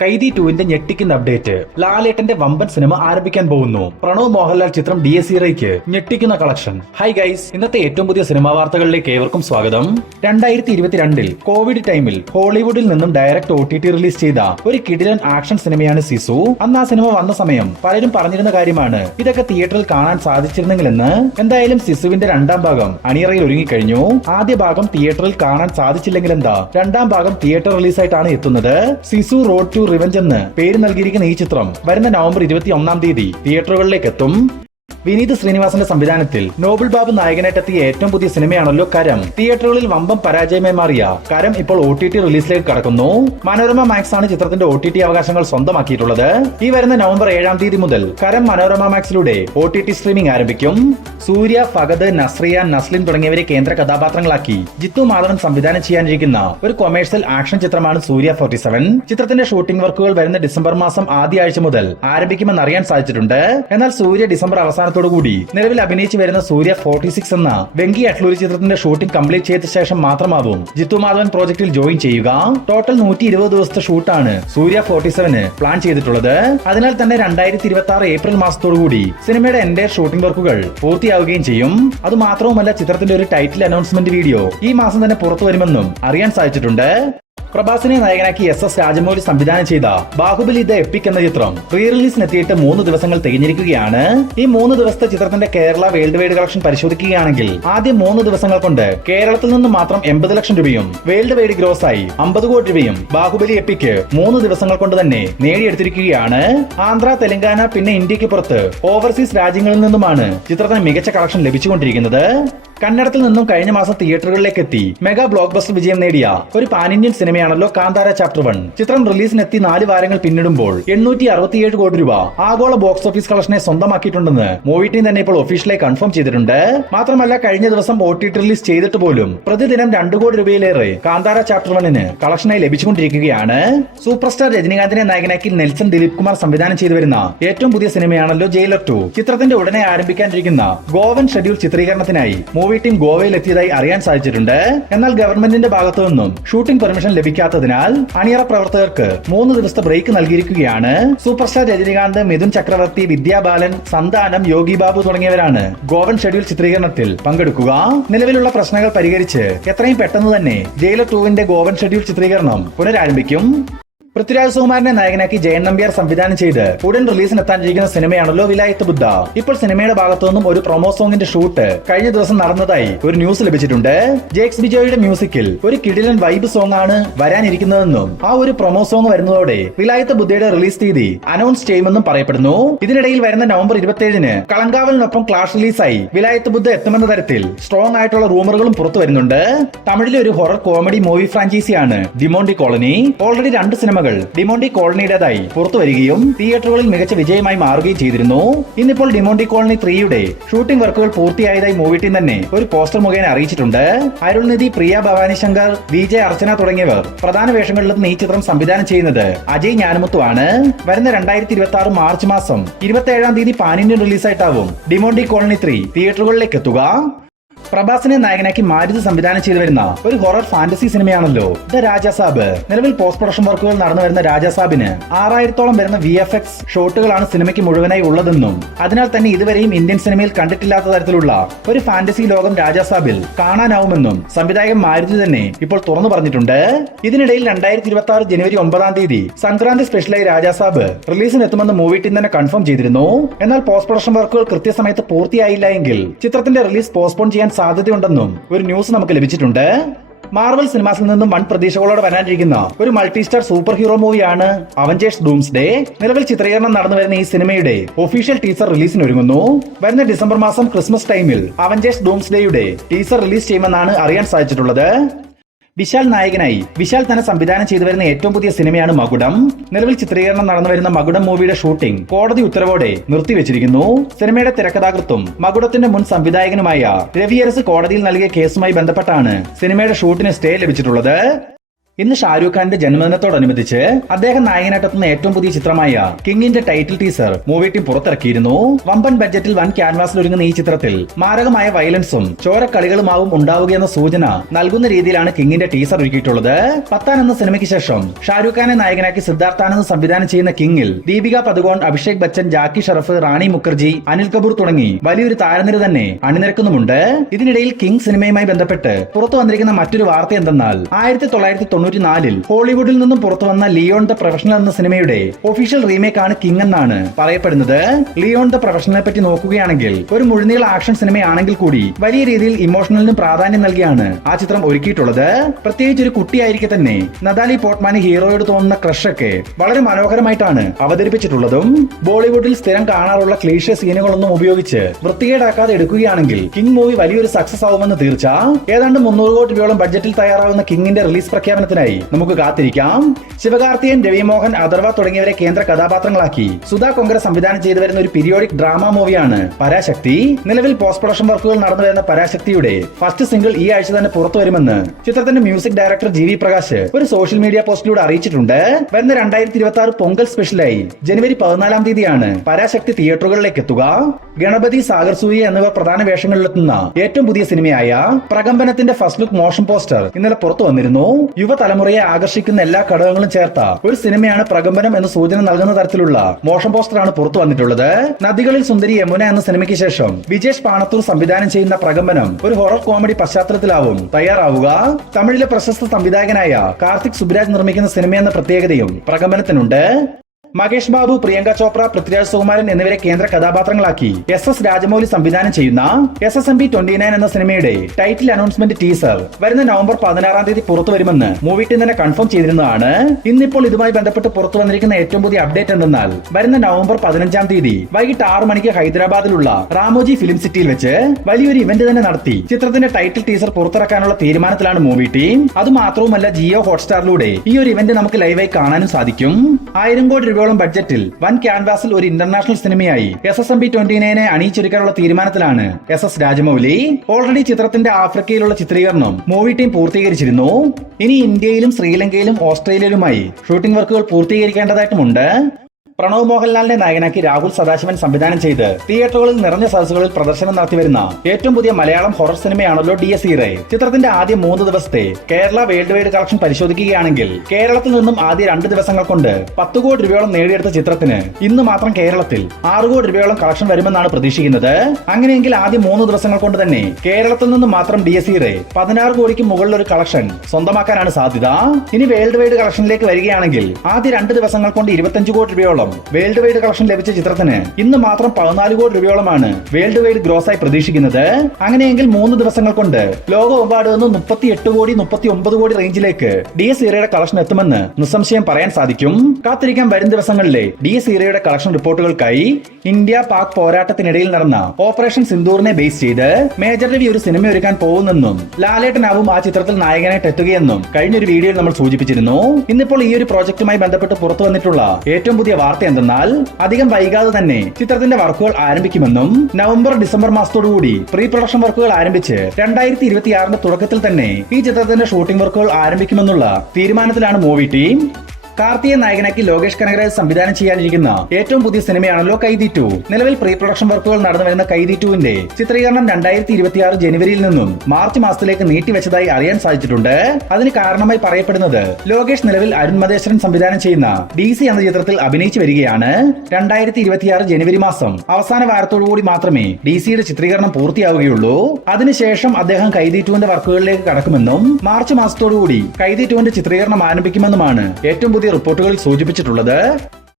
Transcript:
കൈദി 2-ന്റെ ഞെട്ടിക്കുന്ന അപ്ഡേറ്റ്. ലാലേട്ടന്റെ വമ്പൻ സിനിമ ആരംഭിക്കാൻ പോകുന്നു. പ്രണവ് മോഹൻലാൽ ചിത്രം DSEറയ്ക്ക് ഞെട്ടിക്കുന്ന കളക്ഷൻ. ഹായ് ഗൈസ്, ഇന്നത്തെ ഏറ്റവും പുതിയ സിനിമാ വാർത്തകളിലേക്ക് ഏവർക്കും സ്വാഗതം. 2022 കോവിഡ് ടൈമിൽ ഹോളിവുഡിൽ നിന്നും ഡയറക്റ്റ് OTT റിലീസ് ചെയ്ത ഒരു കിടിലൻ ആക്ഷൻ സിനിമയാണ് സിസു. അന്ന് ആ സിനിമ വന്ന സമയം പലരും പറഞ്ഞിരുന്ന കാര്യമാണ് ഇതൊക്കെ തിയേറ്ററിൽ കാണാൻ സാധിച്ചിരുന്നെങ്കിലെന്ന്. എന്തായാലും സിസുവിന്റെ രണ്ടാം ഭാഗം അണിയറയിൽ ഒരുങ്ങിക്കഴിഞ്ഞു. ആദ്യ ഭാഗം തിയേറ്ററിൽ കാണാൻ സാധിച്ചില്ലെങ്കിൽ എന്താ, രണ്ടാം ഭാഗം തിയേറ്റർ റിലീസായിട്ടാണ് എത്തുന്നത്. സിസു റോഡ് ടു റിവെഞ്ച് എന്ന് പേര് നൽകിയിരിക്കുന്ന ഈ ചിത്രം വരുന്ന നവംബർ 21 തിയേറ്ററുകളിലേക്ക് എത്തും. വിനീത് ശ്രീനിവാസന്റെ സംവിധാനത്തിൽ നോബിൾ ബാബു നായകനായിട്ടെത്തിയ ഏറ്റവും പുതിയ സിനിമയാണല്ലോ കരം. തിയേറ്ററുകളിൽ വമ്പം പരാജയമായി മാറിയ കരം ഇപ്പോൾ OTT റിലീസിലേക്ക് കടക്കുന്നു. മനോരമ മാക്സ് ആണ് ചിത്രത്തിന്റെ OTT അവകാശങ്ങൾ സ്വന്തമാക്കിയിട്ടുള്ളത്. ഈ വരുന്ന നവംബർ 7 മുതൽ കരം മനോരമ മാക്സിലൂടെ OTT സ്ട്രീമിംഗ് ആരംഭിക്കും. സൂര്യ, ഫഹദ്, നസ്രിയ, നസ്ലിൻ തുടങ്ങിയവരെ കേന്ദ്ര കഥാപാത്രങ്ങളാക്കി ജിത്തു മാധവൻ സംവിധാനം ചെയ്യാനിരിക്കുന്ന ഒരു കൊമേഴ്സ്യൽ ആക്ഷൻ ചിത്രമാണ് സൂര്യ 47. ചിത്രത്തിന്റെ ഷൂട്ടിംഗ് വർക്കുകൾ വരുന്ന ഡിസംബർ മാസം ആദ്യ ആഴ്ച മുതൽ ആരംഭിക്കുമെന്ന് അറിയാൻ സാധിച്ചിട്ടുണ്ട്. എന്നാൽ സൂര്യ ഡിസംബർ അവസാനത്തോടുകൂടി നിലവിൽ അഭിനയിച്ചു വരുന്ന സൂര്യ 46 എന്ന വെങ്കി അട്ലൂരി ചിത്രത്തിന്റെ ഷൂട്ടിംഗ് കംപ്ലീറ്റ് ചെയ്ത ശേഷം മാത്രമാവും ജിത്തു മാധവൻ പ്രോജക്റ്റിൽ ജോയിൻ ചെയ്യുക. ടോട്ടൽ 120 ദിവസത്തെ ഷൂട്ടാണ് സൂര്യ 47 പ്ലാൻ ചെയ്തിട്ടുള്ളത്. അതിനാൽ തന്നെ 2026 ഏപ്രിൽ മാസത്തോടുകൂടി സിനിമയുടെ എൻഡയർ ഷൂട്ടിംഗ് വർക്കുകൾ പൂർത്തിയാവുകയും ചെയ്യും. അതുമാത്രവുമല്ല, ചിത്രത്തിന്റെ ഒരു ടൈറ്റിൽ അനൗൺസ്മെന്റ് വീഡിയോ ഈ മാസം തന്നെ പുറത്തു വരുമെന്നും അറിയാൻ സാധിച്ചിട്ടുണ്ട്. പ്രഭാസിനെ നായകനാക്കി SS രാജമൗലി സംവിധാനം ചെയ്ത ബാഹുബലി ദ എപ്പിക് എന്ന ചിത്രം പ്രീ റിലീസിനെത്തിയിട്ട് 3 ദിവസങ്ങൾ തികഞ്ഞിരിക്കുകയാണ്. ഈ 3 ദിവസത്തെ ചിത്രത്തിന്റെ കേരള വേൾഡ് വൈഡ് കളക്ഷൻ പരിശോധിക്കുകയാണെങ്കിൽ ആദ്യം 3 ദിവസങ്ങൾ കൊണ്ട് കേരളത്തിൽ നിന്ന് മാത്രം 80 ലക്ഷം രൂപയും വേൾഡ് വൈഡ് ഗ്രോസ് ആയി 50 കോടി രൂപയും ബാഹുബലി എപ്പിക് 3 ദിവസങ്ങൾ കൊണ്ട് തന്നെ നേടിയെടുത്തിരിക്കുകയാണ്. ആന്ധ്ര, തെലങ്കാന പിന്നെ ഇന്ത്യക്ക് പുറത്ത് ഓവർസീസ് രാജ്യങ്ങളിൽ നിന്നുമാണ് ചിത്രത്തിന് മികച്ച കളക്ഷൻ ലഭിച്ചുകൊണ്ടിരിക്കുന്നത്. കന്നഡത്തിൽ നിന്നും കഴിഞ്ഞ മാസം തിയേറ്ററുകളിലേക്ക് എത്തി മെഗാ ബ്ലോക്ക് ബസ്റ്റർ വിജയം നേടിയ ഒരു പാൻ ഇന്ത്യൻ സിനിമയാണല്ലോ കാന്താര ചാപ്റ്റർ 1. ചിത്രം റിലീസിനെത്തി 4 വാരങ്ങൾ പിന്നിടുമ്പോൾ 867 കോടി രൂപ ആഗോള ബോക്സ് ഓഫീസ് കളക്ഷനെ സ്വന്തമാക്കിയിട്ടുണ്ടെന്ന് മൂവി ടീം തന്നെ ഇപ്പോൾ ഒഫീഷ്യലായി കൺഫേം ചെയ്തിട്ടുണ്ട്. മാത്രമല്ല, കഴിഞ്ഞ ദിവസം OTT റിലീസ് ചെയ്തിട്ട് പോലും പ്രതിദിനം 2 കോടി രൂപയിലേറെ കാന്താര ചാപ്റ്റർ 1 കളക്ഷനായി ലഭിച്ചുകൊണ്ടിരിക്കുകയാണ്. സൂപ്പർ സ്റ്റാർ രജനീകാന്തിനെ നായകനാക്കി നെൽസൺ ദിലീപ് കുമാർ സംവിധാനം ചെയ്തു വരുന്ന ഏറ്റവും പുതിയ സിനിമയാണല്ലോ ജയിലർ 2. ചിത്രത്തിന്റെ ഉടനെ ആരംഭിക്കാനിരിക്കുന്ന ഗോവൻ ഷെഡ്യൂൾ ചിത്രീകരണത്തിനായി മൂവി ടീം ഗോവയിൽ എത്തിയതായി അറിയാൻ സാധിച്ചിട്ടുണ്ട്. എന്നാൽ ഗവൺമെന്റിന്റെ ഭാഗത്തു നിന്നും ഷൂട്ടിംഗ് പെർമിഷൻ ലഭിക്കാത്തതിനാൽ അണിയറ പ്രവർത്തകർക്ക് 3 ദിവസത്തെ ബ്രേക്ക് നൽകിയിരിക്കുകയാണ്. സൂപ്പർ സ്റ്റാർ രജനീകാന്ത്, മിഥുൻ ചക്രവർത്തി, വിദ്യാ ബാലൻ, സന്താനം, യോഗി ബാബു തുടങ്ങിയവരാണ് ഗോവൻ ഷെഡ്യൂൾ ചിത്രീകരണത്തിൽ പങ്കെടുക്കുക. നിലവിലുള്ള പ്രശ്നങ്ങൾ പരിഹരിച്ച് എത്രയും പെട്ടെന്ന് തന്നെ ജയിലർ 2-ന്റെ ഗോവൻ ഷെഡ്യൂൾ ചിത്രീകരണം പുനരാരംഭിക്കും. പൃഥ്വിരാജ് സുകുമാരനെ നായകനാക്കി ജയൻ നമ്പ്യാർ സംവിധാനം ചെയ്ത് ഉടൻ റിലീസിനെത്താനിരിക്കുന്ന സിനിമയാണല്ലോ വിലായത്ത് ബുദ്ധ. ഇപ്പോൾ സിനിമയുടെ ഭാഗത്തു നിന്നും ഒരു പ്രൊമോ സോങ്ങിന്റെ ഷൂട്ട് കഴിഞ്ഞ ദിവസം നടന്നതായി ഒരു ന്യൂസ് ലഭിച്ചിട്ടുണ്ട്. ജേക്സ് ബിജോയുടെ മ്യൂസിക്കിൽ ഒരു കിടിലൻ വൈബ് സോങ് ആണ് വരാനിരിക്കുന്നതെന്നും ആ ഒരു പ്രൊമോ സോങ് വരുന്നതോടെ വിലായത്ത് ബുദ്ധയുടെ റിലീസ് തീയതി അനൗൺസ് ചെയ്യുമെന്നും പറയപ്പെടുന്നു. ഇതിനിടയിൽ വരുന്ന നവംബർ 27 കളങ്കാവലിനൊപ്പം ക്ലാഷ് റിലീസായി വിലായത്ത് ബുദ്ധ എത്തുമെന്ന തരത്തിൽ സ്ട്രോങ് ആയിട്ടുള്ള റൂമറുകളും പുറത്തു വരുന്നുണ്ട്. തമിഴിലെ ഒരു ഹൊറർ കോമഡി മൂവി ഫ്രാഞ്ചൈസിയാണ് ഡിമോണ്ടി കോളനി. ഓൾറെഡി 2 സിനിമകൾ ഡിമോണ്ടി കോളനിയുടേതായി പുറത്തു വരികയും തിയേറ്ററുകളിൽ മികച്ച വിജയമായി മാറുകയും ചെയ്തിരുന്നു. ഇന്നിപ്പോൾ ഡിമോണ്ടി കോളനി 3യുടെ ഷൂട്ടിംഗ് വർക്കുകൾ പൂർത്തിയായതായി മൂവി ടീം തന്നെ ഒരു പോസ്റ്റർ മുഖേന അറിയിച്ചിട്ടുണ്ട്. അരുൾനിധി, പ്രിയ ഭവാനി ശങ്കർ, VJ അർച്ചന തുടങ്ങിയവർ പ്രധാന വേഷങ്ങളിലെത്തുന്ന ഈ ചിത്രം സംവിധാനം ചെയ്യുന്നത് അജയ് ജ്ഞാനമുത്തു ആണ്. വരുന്ന 2026 മാർച്ച് മാസം 27 പാൻ ഇന്ത്യൻ റിലീസായിട്ടാവും ഡിമോണ്ടി കോളനി 3 തിയേറ്ററുകളിലേക്ക് എത്തുക. പ്രഭാസിനെ നായകനാക്കി മാരുതി സംവിധാനം ചെയ്തു വരുന്ന ഒരു ഹൊറർ ഫാന്റസി സിനിമയാണല്ലോ ദ രാജാസാബ്. നിലവിൽ പോസ്റ്റ് പ്രൊഡക്ഷൻ വർക്കുകൾ നടന്നു വരുന്ന രാജാസാബിന് 6000-ഓളം വരുന്ന VFX ഷോട്ടുകളാണ് സിനിമയ്ക്ക് മുഴുവനായി ഉള്ളതെന്നും അതിനാൽ തന്നെ ഇതുവരെയും ഇന്ത്യൻ സിനിമയിൽ കണ്ടിട്ടില്ലാത്ത തരത്തിലുള്ള ഒരു ഫാന്റസി ലോകം രാജാസാബിൽ കാണാനാവുമെന്നും സംവിധായകൻ മാരുതി തന്നെ ഇപ്പോൾ തുറന്നു പറഞ്ഞിട്ടുണ്ട്. ഇതിനിടയിൽ 2026 ജനുവരി 9 സംക്രാന്തി സ്പെഷ്യലായി രാജാസാബ് റിലീസിനെത്തുമെന്ന് മൂവി ടീം തന്നെ കൺഫേം ചെയ്തിരുന്നു. എന്നാൽ പോസ്റ്റ് പ്രൊഡക്ഷൻ വർക്കുകൾ കൃത്യസമയത്ത് പൂർത്തിയായില്ല എങ്കിൽ ചിത്രത്തിന്റെ റിലീസ് പോസ്റ്റ്പോൺ ചെയ്യാൻ സാധ്യതയുണ്ടെന്നും ഒരു ന്യൂസ് നമുക്ക് ലഭിച്ചിട്ടുണ്ട്. മാർവൽ സിനിമാസിൽ നിന്നും വൻ പ്രതീക്ഷകളോടെ വരാനിരിക്കുന്ന ഒരു മൾട്ടി സ്റ്റാർ സൂപ്പർ ഹീറോ മൂവിയാണ് അവഞ്ചേഴ്സ് ഡൂംസ്ഡേ. നിലവിൽ ചിത്രീകരണം നടന്നു വരുന്ന ഈ സിനിമയുടെ ഒഫീഷ്യൽ ടീസർ റിലീസിനൊരുങ്ങുന്നു. വരുന്ന ഡിസംബർ മാസം ക്രിസ്മസ് ടൈമിൽ അവഞ്ചേഴ്സ് ഡൂംസ്ഡേയുടെ ടീസർ റിലീസ് ചെയ്യുമെന്നാണ് അറിയാൻ സാധിച്ചിട്ടുള്ളത്. വിശാൽ നായകനായി വിശാൽ തന്നെ സംവിധാനം ചെയ്തു വരുന്ന ഏറ്റവും പുതിയ സിനിമയാണ് മകുടം. നിലവിൽ ചിത്രീകരണം നടന്നു വരുന്ന മകുടം മൂവിയുടെ ഷൂട്ടിംഗ് കോടതി ഉത്തരവോടെ നിർത്തിവെച്ചിരിക്കുന്നു. സിനിമയുടെ തിരക്കഥാകൃത്തും മകുടത്തിന്റെ മുൻ സംവിധായകനുമായ രവി അരസ് കോടതിയിൽ നൽകിയ കേസുമായി ബന്ധപ്പെട്ടാണ് സിനിമയുടെ ഷൂട്ടിന് സ്റ്റേ ലഭിച്ചിട്ടുള്ളത്. ഇന്ന് ഷാരൂഖ് ഖാന്റെ ജന്മദിനത്തോടനുബന്ധിച്ച് അദ്ദേഹം നായകനായിട്ടെത്തുന്ന ഏറ്റവും പുതിയ ചിത്രമായ കിങ്ങിന്റെ ടൈറ്റിൽ ടീസർ മൂവി ടീം പുറത്തിറക്കിയിരുന്നു. വമ്പൻ ബഡ്ജറ്റിൽ വൻ ക്യാൻവാസിൽ ഒരുങ്ങുന്ന ഈ ചിത്രത്തിൽ മാരകമായ വയലൻസും ചോരക്കളികളുമാവും ഉണ്ടാവുകയെന്ന സൂചന നൽകുന്ന രീതിയിലാണ് കിങ്ങിന്റെ ടീസർ ഒരുക്കിയിട്ടുള്ളത്. പത്താൻ എന്ന സിനിമയ്ക്ക് ശേഷം ഷാരൂഖ് ഖാനെ നായകനാക്കി സിദ്ധാർത്ഥ് ആനന്ദ് സംവിധാനം ചെയ്യുന്ന കിങ്ങിൽ ദീപിക പദുകോൺ, അഭിഷേക് ബച്ചൻ, ജാക്കി ഷറഫ്, റാണി മുഖർജി, അനിൽ കപൂർ തുടങ്ങി വലിയൊരു താരനിര തന്നെ അണിനിരക്കുന്നുമുണ്ട്. ഇതിനിടയിൽ കിങ് സിനിമയുമായി ബന്ധപ്പെട്ട് പുറത്തു വന്നിരിക്കുന്ന മറ്റൊരു വാർത്ത എന്തെന്നാൽ 1994 ഹോളിവുഡിൽ നിന്നും പുറത്തു വന്ന ലിയോൺ ദ പ്രൊഫഷണൽ എന്ന സിനിമയുടെ ഒഫീഷ്യൽ റീമേക്ക് ആണ് കിങ് എന്നാണ് പറയപ്പെടുന്നത്. ലിയോൺ ദ പ്രൊഫഷണലിനെ പറ്റി നോക്കുകയാണെങ്കിൽ ഒരു മുഴുനീള ആക്ഷൻ സിനിമയാണെങ്കിൽ കൂടി വലിയ രീതിയിൽ ഇമോഷണലിനും പ്രാധാന്യം നൽകിയാണ് ആ ചിത്രം ഒരുക്കിയിട്ടുള്ളത്. പ്രത്യേകിച്ച് ഒരു കുട്ടിയായിരിക്കെ തന്നെ നതാലി പോർട്ട്മാന് ഹീറോയോട് തോന്നുന്ന ക്രഷൊക്കെ വളരെ മനോഹരമായിട്ടാണ് അവതരിപ്പിച്ചിട്ടുള്ളതും. ബോളിവുഡിൽ സ്ഥിരം കാണാറുള്ള ക്ലീഷേ സീനുകളൊന്നും ഉപയോഗിച്ച് വൃത്തികേടാക്കാതെ എടുക്കുകയാണെങ്കിൽ കിങ് മൂവി വലിയൊരു സക്സസ് ആവുമെന്ന് തീർച്ച. ഏതാണ്ട് 300 കോടി രൂപയോളം ബഡ്ജറ്റിൽ തയ്യാറാവുന്ന കിങ്ങിന്റെ റിലീസ് പ്രഖ്യാപനത്തിനായി നമുക്ക് കാത്തിരിക്കാം. ശിവകാർത്തിയൻ, രവിമോഹൻ, അഥർവ തുടങ്ങിയവരെ കേന്ദ്ര കഥാപാത്രങ്ങളാക്കി സുധാ കൊങ്കര സംവിധാനം ചെയ്തു വരുന്ന ഒരു പീരിയോഡിക് ഡ്രാമ മൂവിയാണ് പരാശക്തി. നിലവിൽ പോസ്റ്റ് പ്രൊഡക്ഷൻ വർക്കുകൾ നടന്നു വരുന്ന പരാശക്തിയുടെ ഫസ്റ്റ് സിംഗിൾ ഈ ആഴ്ച തന്നെ പുറത്തു വരുമെന്ന് ചിത്രത്തിന്റെ മ്യൂസിക് ഡയറക്ടർ GV പ്രകാശ് ഒരു സോഷ്യൽ മീഡിയ പോസ്റ്റിലൂടെ അറിയിച്ചിട്ടുണ്ട്. വരുന്ന 2026 പൊങ്കൽ സ്പെഷ്യലായി ജനുവരി 14 തീയതിയാണ് പരാശക്തി തിയേറ്ററുകളിലേക്ക് എത്തുക. ഗണപതി, സാഗർ സൂര്യ എന്നിവർ പ്രധാന വേഷങ്ങളിലെത്തുന്ന ഏറ്റവും പുതിയ സിനിമയായ പ്രകമ്പനത്തിന്റെ ഫസ്റ്റ് ലുക്ക് മോഷൻ പോസ്റ്റർ ഇന്നലെ പുറത്തു വന്നിരുന്നു. യുവതലമുറയെ ആകർഷിക്കുന്ന എല്ലാ ഘടകങ്ങളും ചേർത്ത ഒരു സിനിമയാണ് പ്രകമ്പനം എന്ന് സൂചന നൽകുന്ന തരത്തിലുള്ള മോഷൻ പോസ്റ്ററാണ് പുറത്തു വന്നിട്ടുള്ളത്. നദികളിൽ സുന്ദരി യമുന എന്ന സിനിമയ്ക്ക് ശേഷം വിജേഷ് പാണത്തൂർ സംവിധാനം ചെയ്യുന്ന പ്രകമ്പനം ഒരു ഹൊറർ കോമഡി പശ്ചാത്തലത്തിലാവും തയ്യാറാവുക. തമിഴിലെ പ്രശസ്ത സംവിധായകനായ കാർത്തിക് സുബ്രാജ് നിർമ്മിക്കുന്ന സിനിമയെന്ന പ്രത്യേകതയും പ്രകമ്പനത്തിനുണ്ട്. മഹേഷ് ബാബു, പ്രിയങ്ക ചോപ്ര, പൃഥ്വിരാജ് സുകുമാരൻ എന്നിവരെ കേന്ദ്ര കഥാപാത്രങ്ങളാക്കി SS രാജമൗലി സംവിധാനം ചെയ്യുന്ന SSMB 29 എന്ന സിനിമയുടെ ടൈറ്റിൽ അനൗൺസ്മെന്റ് ടീസർ വരുന്ന നവംബർ 16 തീയതി പുറത്തു വരുമെന്ന് മൂവി ടീം തന്നെ കൺഫേം ചെയ്തിരുന്നതാണ്. ഇന്നിപ്പോൾ ഇതുമായി ബന്ധപ്പെട്ട് പുറത്തു വന്നിരിക്കുന്ന ഏറ്റവും പുതിയ അപ്ഡേറ്റ് എന്തെന്നാൽ വരുന്ന നവംബർ 15 തീയതി വൈകിട്ട് 6 മണിക്ക് ഹൈദരാബാദിലുള്ള റാമോജി ഫിലിം സിറ്റിയിൽ വെച്ച് വലിയൊരു ഇവന്റ് തന്നെ നടത്തി ചിത്രത്തിന്റെ ടൈറ്റിൽ ടീസർ പുറത്തിറക്കാനുള്ള തീരുമാനത്തിലാണ് മൂവി ടീം. അതുമാത്രവുമല്ല, ജിയോ ഹോട്ട്സ്റ്റാറിലൂടെ ഈ ഒരു ഇവന്റ് നമുക്ക് ലൈവായി കാണാനും സാധിക്കും. 1000 കോടി ബഡ്ജറ്റിൽ വൻ ക്യാൻവാസിൽ ഒരു ഇന്റർനാഷണൽ സിനിമയായി SSMB 29 അണിയിച്ചൊരുക്കാനുള്ള തീരുമാനത്തിലാണ് SS രാജമൗലി. ഓൾറെഡി ചിത്രത്തിന്റെ ആഫ്രിക്കയിലുള്ള ചിത്രീകരണം മൂവി ടീം പൂർത്തീകരിച്ചിരുന്നു. ഇനി ഇന്ത്യയിലും ശ്രീലങ്കയിലും ഓസ്ട്രേലിയയിലുമായി ഷൂട്ടിംഗ് വർക്കുകൾ പൂർത്തീകരിക്കേണ്ടതായിട്ടുമുണ്ട്. പ്രണവ് മോഹൻലാലിനെ നായകനാക്കി രാഹുൽ സദാശിവൻ സംവിധാനം ചെയ്ത് തിയേറ്ററുകളിൽ നിറഞ്ഞ സദസ്സുകളിൽ പ്രദർശനം നടത്തിവരുന്ന ഏറ്റവും പുതിയ മലയാളം ഹൊറർ സിനിമയാണല്ലോ DSE റേ. ചിത്രത്തിന്റെ ആദ്യ 3 ദിവസത്തെ കേരള വേൾഡ് വൈഡ് കളക്ഷൻ പരിശോധിക്കുകയാണെങ്കിൽ കേരളത്തിൽ നിന്നും ആദ്യ 2 ദിവസങ്ങൾ കൊണ്ട് 10 കോടി രൂപയോളം നേടിയെടുത്ത ചിത്രത്തിന് ഇന്ന് മാത്രം കേരളത്തിൽ 6 കോടി രൂപയോളം കളക്ഷൻ വരുമെന്നാണ് പ്രതീക്ഷിക്കുന്നത്. അങ്ങനെയെങ്കിൽ ആദ്യ 3 ദിവസങ്ങൾ കൊണ്ട് തന്നെ കേരളത്തിൽ നിന്നും മാത്രം DSE റേ 16 കോടിക്ക് മുകളിൽ ഒരു കളക്ഷൻ സ്വന്തമാക്കാനാണ് സാധ്യത. ഇനി വേൾഡ് വൈഡ് കളക്ഷനിലേക്ക് വരികയാണെങ്കിൽ ആദ്യ 2 ദിവസങ്ങൾ കൊണ്ട് 25 കോടി രൂപയോളം വേൾഡ് വൈഡ് കളക്ഷൻ ലഭിച്ച ചിത്രത്തിന് ഇന്ന് മാത്രം 14 കോടി രൂപയോളമാണ് വേൾഡ് വൈഡ് ഗ്രോസ് ആയി പ്രതീക്ഷിക്കുന്നത്. അങ്ങനെയെങ്കിൽ 3 ദിവസങ്ങൾ കൊണ്ട് ലോകമെമ്പാടും നിന്ന് 38 കോടി 39 കോടി റേഞ്ചിലേക്ക് DSE റേയുടെ കളക്ഷൻ എത്തുമെന്ന് നിസ്സംശയം പറയാൻ സാധിക്കും. കാത്തിരിക്കാൻ വരും ദിവസങ്ങളിലെ DSE റേയുടെ കളക്ഷൻ റിപ്പോർട്ടുകൾക്കായി. ഇന്ത്യ പാക് പോരാട്ടത്തിനിടയിൽ നടന്ന ഓപ്പറേഷൻ സിന്ദൂറിനെ ബേസ് ചെയ്ത് മേജർ രവി ഒരു സിനിമ ഒരുക്കാൻ പോകുന്നെന്നും ലാലേട്ടനാവും ആ ചിത്രത്തിൽ നായകനായിട്ട് എത്തുകയെന്നും കഴിഞ്ഞൊരു വീഡിയോയിൽ നമ്മൾ സൂചിപ്പിച്ചിരുന്നു. ഇന്നിപ്പോൾ ഈ ഒരു പ്രോജക്റ്റുമായി ബന്ധപ്പെട്ട് പുറത്തു വന്നിട്ടുള്ള ഏറ്റവും പുതിയ വാർത്ത എന്തെന്നാൽ അധികം വൈകാതെ തന്നെ ചിത്രത്തിന്റെ വർക്കുകൾ ആരംഭിക്കുമെന്നും നവംബർ ഡിസംബർ മാസത്തോടുകൂടി പ്രീ പ്രൊഡക്ഷൻ വർക്കുകൾ ആരംഭിച്ച് 2026 തുടക്കത്തിൽ തന്നെ ഈ ചിത്രത്തിന്റെ ഷൂട്ടിംഗ് വർക്കുകൾ ആരംഭിക്കുമെന്നുള്ള തീരുമാനത്തിലാണ് മൂവി ടീം. കാർത്തിയെ നായകനാക്കി ലോകേഷ് കനകരാജ് സംവിധാനം ചെയ്യാനിരിക്കുന്ന ഏറ്റവും പുതിയ സിനിമയാണല്ലോ കൈദി 2. നിലവിൽ പ്രീ പ്രൊഡക്ഷൻ വർക്കുകൾ നടന്നു വരുന്ന കൈദി 2ന്റെ ചിത്രീകരണം 2026 ജനുവരിയിൽ നിന്നും മാർച്ച് മാസത്തിലേക്ക് നീട്ടിവെച്ചതായി അറിയാൻ സാധിച്ചിട്ടുണ്ട്. അതിന് കാരണമായി പറയപ്പെടുന്നത് ലോകേഷ് നിലവിൽ അരുൺ മതേശ്വരൻ സംവിധാനം ചെയ്യുന്ന DC എന്ന ചിത്രത്തിൽ അഭിനയിച്ചു വരികയാണ്. 2026 ജനുവരി മാസം അവസാന വാരത്തോടുകൂടി മാത്രമേ DCയുടെ ചിത്രീകരണം പൂർത്തിയാവുകയുള്ളൂ. അതിനുശേഷം അദ്ദേഹം കൈദി 2ന്റെ വർക്കുകളിലേക്ക് കടക്കുമെന്നും മാർച്ച് മാസത്തോടുകൂടി കൈദി 2ന്റെ ചിത്രീകരണം ആരംഭിക്കുമെന്നുമാണ് ഏറ്റവും പുതിയ റിപ്പോർട്ടുകളിൽ സൂചിപ്പിച്ചിട്ടുള്ളത്.